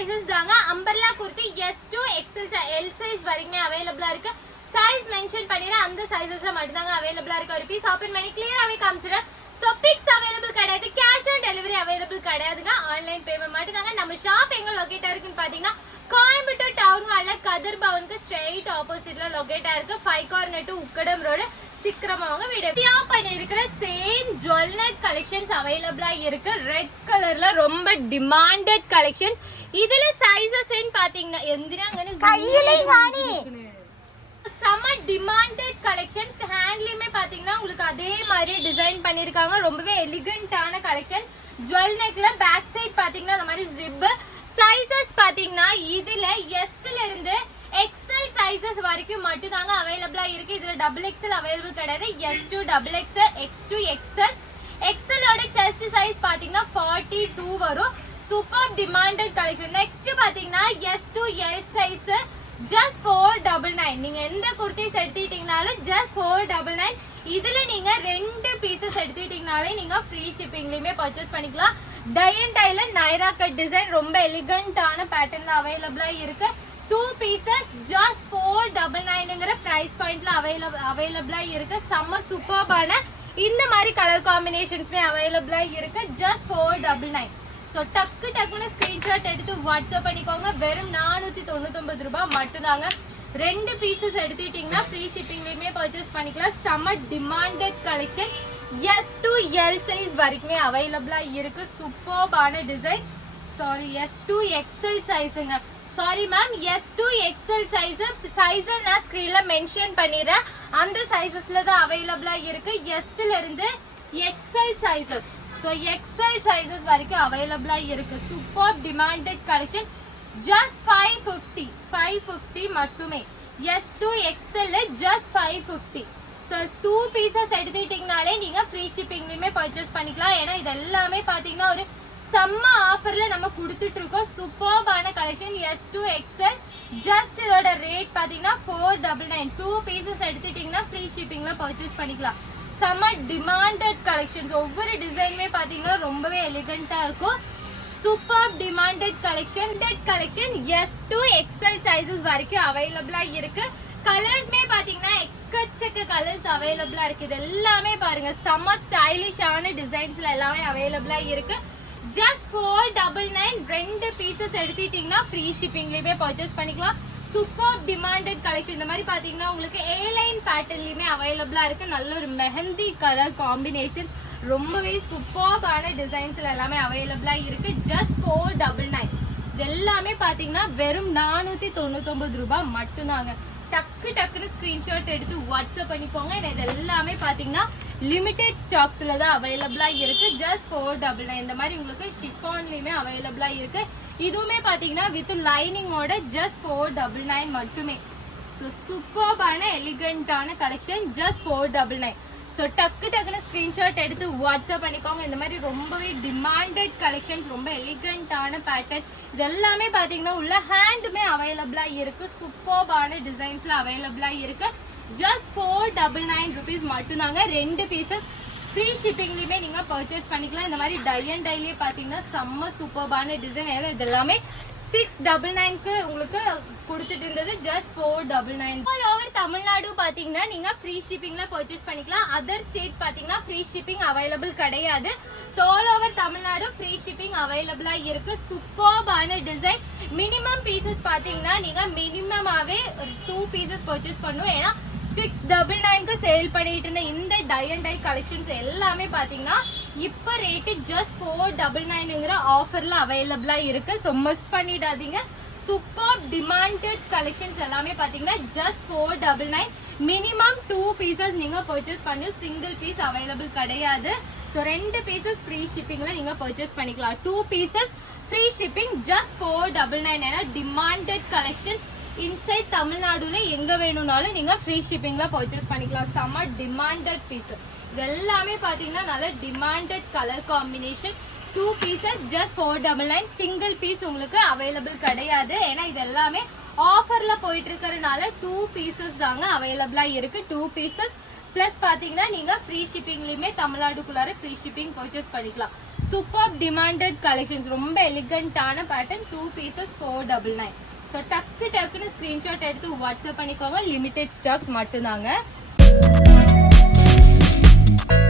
Sizes தாங்க. Umbrella kurti S to XL L size வரைக்கும் அவைலபிளாக இருக்கு. சைஸ் மென்ஷன் பண்ணிடுறேன் அந்த சைஸஸ்ல மட்டும்தாங்க அவைலபிளாக இருக்கு. ஒரு பீஸ் ஓப்பன் பண்ணி கிளியராகவே காமிச்சிடுறேன். ஸோ பிக்ஸ் அவைலபிள் கிடையாது. கேஷ் ஆன் டெலிவரி அவைலபிள் கிடையாதுங்க. ஆன்லைன் பேமெண்ட் மட்டும் தாங்க நம்ம ஷாப் எங்கே லொக்கேட்டாக இருக்குன்னு பார்த்தீங்கன்னா கோயம்புத்தூர் டவுன் ஹாலில் கதிர் பவனுக்கு ஸ்ட்ரெயிட் ஆப்போசிட்டில் லொக்கேட்டாக இருக்குது five corner to Ukkadam road சீக்கிரமாங்க video பியா பண்ணியிருக்கிற சேம் ஜுவல்நெட் கலெக்ஷன்ஸ் அவைலபிளா இருக்கு. ரெட் கலர்ல ரொம்ப டிமாண்டட் கலெக்ஷன்ஸ் இதுல சைஸஸ் பாத்தீங்கன்னா எந்திராங்கன்னு. செம டிமாண்டட் கலெக்ஷன்ஸ் ஹேண்ட்லயுமே பாத்தீங்கன்னா உங்களுக்கு அதே மாதிரி டிசைன் பண்ணிருக்காங்க ரொம்பவே எலிகண்டான கலெக்ஷன் ஜுவல் நெக்ல பேக் சைடு பாத்தீங்கன்னா அந்த மாதிரி ஜிப் சைஸஸ் பாத்தீங்கன்னா இதுல எஸ்ல இருந்து எக்ஸல் சைஸஸ் வரைக்கும் மட்டும்தாங்க அவைலபிளா இருக்கு இதுல டபுள் எக்ஸல் அவைலபிள் கிடையாது. S to double XL X to XL எக்ஸலோட chest size பார்த்தீங்கன்னா ஃபார்ட்டி டூ வரும். சூப்பர் டிமாண்டட் கலெக்ஷன் நெக்ஸ்ட் பார்த்தீங்கன்னா S to L size just four double nine நீங்கள் எந்த குர்த்திஸ் எடுத்துக்கிட்டீங்கனாலும் ஜஸ்ட் ஃபோர் டபுள் நைன் இதில் நீங்கள் ரெண்டு பீசஸ் எடுத்துக்கிட்டீங்கனாலே நீங்கள் ஃப்ரீ ஷிப்பிங்லேயுமே பர்ச்சேஸ் பண்ணிக்கலாம். டை அண்ட் டைல நைரா கட் டிசைன் ரொம்ப எலிகண்டான பேட்டர்னில் அவைலபிளாக இருக்குது two pieces just four double நைனுங்கிற price பாயிண்ட்ல அவைலபிள் அவைலபிளா இருக்கு. செம்ம சூப்பர்பான இந்த மாதிரி கலர் காம்பினேஷன்ஸுமே அவைலபிளா இருக்கு. Just four double nine so டக்கு டக்குன்னு ஸ்க்ரீன்ஷாட் எடுத்து வாட்ஸ்அப் பண்ணிக்கோங்க. வெறும் நானூற்றி தொண்ணூத்தொம்பது ரூபாய் மட்டும்தாங்க. ரெண்டு பீசஸ் எடுத்துக்கிட்டிங்கன்னா ஃப்ரீ ஷிப்பிங்லேயுமே பர்ச்சேஸ் பண்ணிக்கலாம். செம்ம demanded collection S to L size வரைக்குமே அவைலபிளாக இருக்குது சூப்பர்பான design sorry S to XL சைஸுங்க sorry ma'am S to XL size சைஸை நான் ஸ்க்ரீனில் மென்ஷன் பண்ணிடுறேன். அந்த சைஸஸில் தான் அவைலபிளாக இருக்குது எஸ்ஸிலிருந்து XL XL sizes so XL sizes வரைக்கும் அவைலபிளாக இருக்குது super demanded collection just five fifty five fifty மட்டுமே. S to XL just five fifty so two pieces எடுத்துக்கிட்டிங்கனாலே நீங்கள் ஃப்ரீ ஷிப்பிங்லேயுமே பர்ச்சேஸ் பண்ணிக்கலாம். ஏன்னா இது எல்லாமே பார்த்தீங்கன்னா ஒரு செம்ம ஆஃபரில் நம்ம கொடுத்துட்டு இருக்கோம் சூப்பர்பான collection S to XL just இதோட ரேட் பார்த்தீங்கன்னா four double nine two pieces எடுத்துட்டீங்கன்னா ஃப்ரீ ஷிப்பிங்கில் பர்ச்சேஸ் பண்ணிக்கலாம். செம்ம டிமாண்டட் கலெக்ஷன்ஸ் ஒவ்வொரு டிசைனுமே பார்த்தீங்கன்னா ரொம்பவே எலிகண்ட்டாக இருக்கும். Super demanded collection dead collection S to XL sizes வரைக்கும் அவைலபிளா இருக்கு. கலர்ஸ்மே பாத்தீங்கன்னா எக்கச்சக்க கலர்ஸ் அவைலபிளா இருக்கு. இது எல்லாமே பாருங்க. செம்ம ஸ்டைலிஷான டிசைன்ஸ்ல எல்லாமே அவைலபிளா இருக்கு. ஜஸ்ட் ஃபோர் டபுள் நைன் ரெண்டு பீசஸ் எடுத்துட்டீங்கன்னா ஃப்ரீ ஷிப்பிங்லேயுமே பர்ச்சேஸ் பண்ணிக்கலாம். சூப்பர் டிமாண்டட் கலெக்ஷன் இந்த மாதிரி பார்த்தீங்கன்னா உங்களுக்கு ஏ லைன் அவைலபிளாக இருக்குது நல்ல ஒரு மெஹந்தி கலர் காம்பினேஷன் ரொம்பவே சூப்பர்பான டிசைன்ஸில் எல்லாமே அவைலபிளாக இருக்குது ஜஸ்ட் ஃபோர் டபுள் நைன் இது எல்லாமே பார்த்தீங்கன்னா வெறும் நானூற்றி தொண்ணூத்தொம்பது ரூபாய் மட்டும்தாங்க. டக்கு டக்குன்னு ஸ்கிரீன்ஷாட் எடுத்து வாட்ஸ்அப் பண்ணிப்போங்க ஏன்னா இது எல்லாமே பார்த்தீங்கன்னா லிமிடெட் ஸ்டாக்ஸில் தான் அவைலபிளாக இருக்குது ஜஸ்ட் ஃபோர் டபுள் நைன் இந்த மாதிரி உங்களுக்கு ஷிஃபான்லேயுமே அவைலபிளாக இருக்குது இதுவுமே பார்த்தீங்கன்னா வித் லைனிங்கோட ஜஸ்ட் ஃபோர் டபுள் நைன் மட்டுமே. ஸோ சூப்பர்பான எலிகண்டான collection just four double nine so டக்கு டக்குன்னு ஸ்க்ரீன்ஷாட் எடுத்து வாட்ஸ்அப் பண்ணிக்கோங்க. இந்த மாதிரி ரொம்பவே டிமாண்டட் கலெக்ஷன்ஸ் ரொம்ப எலிகண்டான பேட்டர்ன் இது எல்லாமே பார்த்தீங்கன்னா உள்ள ஹேண்டுமே அவைலபிளாக இருக்குது சூப்பர்பான டிசைன்ஸில் அவைலபிளாக இருக்குது just four double nine rupees மட்டும்தாங்க. ரெண்டு பீசஸ் ஃப்ரீ ஷிப்பிங்லேயுமே நீங்கள் பர்ச்சேஸ் பண்ணிக்கலாம். இந்த மாதிரி டை அண்ட் டைலே பார்த்தீங்கன்னா செம்ம சூப்பர்பான டிசைன் ஏன்னா இது எல்லாமே சிக்ஸ் டபுள் நைன்க்கு உங்களுக்கு கொடுத்துட்டு இருந்தது. Just four double nine all over Tamil Nadu பார்த்தீங்கன்னா நீங்கள் ஃப்ரீ ஷிப்பிங்கில் பர்ச்சேஸ் பண்ணிக்கலாம். அதர் ஸ்டேட் பார்த்தீங்கன்னா ஃப்ரீ ஷிப்பிங் அவைலபிள் கிடையாது. So all over Tamil Nadu free shipping அவைலபிளாக இருக்குது சூப்பர்பான டிசைன் மினிமம் பீசஸ் பார்த்தீங்கன்னா நீங்கள் மினிமமாகவே டூ பீசஸ் பர்ச்சேஸ் பண்ணுவோம் ஏன்னா சிக்ஸ் டபுள் நைன்க்கு சேல் பண்ணிட்டு இருந்த இந்த டை அண்ட் டை கலெக்ஷன்ஸ் எல்லாமே பார்த்தீங்கன்னா இப்போ ரேட்டு ஜஸ்ட் ஃபோர் டபுள் நைனுங்கிற ஆஃபரில் அவைலபிளாக இருக்கு. ஸோ மிஸ் பண்ணிடாதீங்க. சூப்பர் டிமாண்டட் கலெக்ஷன்ஸ் எல்லாமே பார்த்தீங்கன்னா just four double nine minimum two pieces நீங்கள் பர்ச்சேஸ் பண்ணி சிங்கிள் பீஸ் அவைலபிள் கிடையாது. ஸோ ரெண்டு பீசஸ் ஃப்ரீ ஷிப்பிங்கில் நீங்கள் பர்ச்சேஸ் பண்ணிக்கலாம். Two pieces free shipping just four double nine ஏன்னா டிமாண்டட் கலெக்ஷன்ஸ் இன்சைட் தமிழ்நாடுல எங்கே வேணும்னாலும் நீங்கள் ஃப்ரீ ஷிப்பிங்கில் பர்ச்சேஸ் பண்ணிக்கலாம். செம்ம டிமாண்டட் பீஸஸ் இது எல்லாமே பார்த்தீங்கன்னா நல்ல demanded colour combination two pieces just four double nine single piece உங்களுக்கு அவைலபிள் கிடையாது. ஏன்னா இது எல்லாமே ஆஃபரில் போயிட்டு இருக்கிறதுனால டூ பீசஸ் தாங்க அவைலபிளாக இருக்குது டூ பீசஸ் ப்ளஸ் பார்த்தீங்கன்னா நீங்கள் ஃப்ரீ ஷிப்பிங்லேயுமே தமிழ்நாடுக்குள்ளார ஃப்ரீ ஷிப்பிங் பர்ச்சேஸ் பண்ணிக்கலாம். சூப்பர் டிமாண்டட் கலெக்ஷன்ஸ் ரொம்ப எலிகண்டான pattern two pieces four double nine so டக்கு டக்குன்னு ஸ்க்ரீன்ஷாட் எடுத்து வாட்ஸ்அப் பண்ணிக்கோங்க. லிமிடெட் ஸ்டாக்ஸ் மட்டும்தாங்க. you.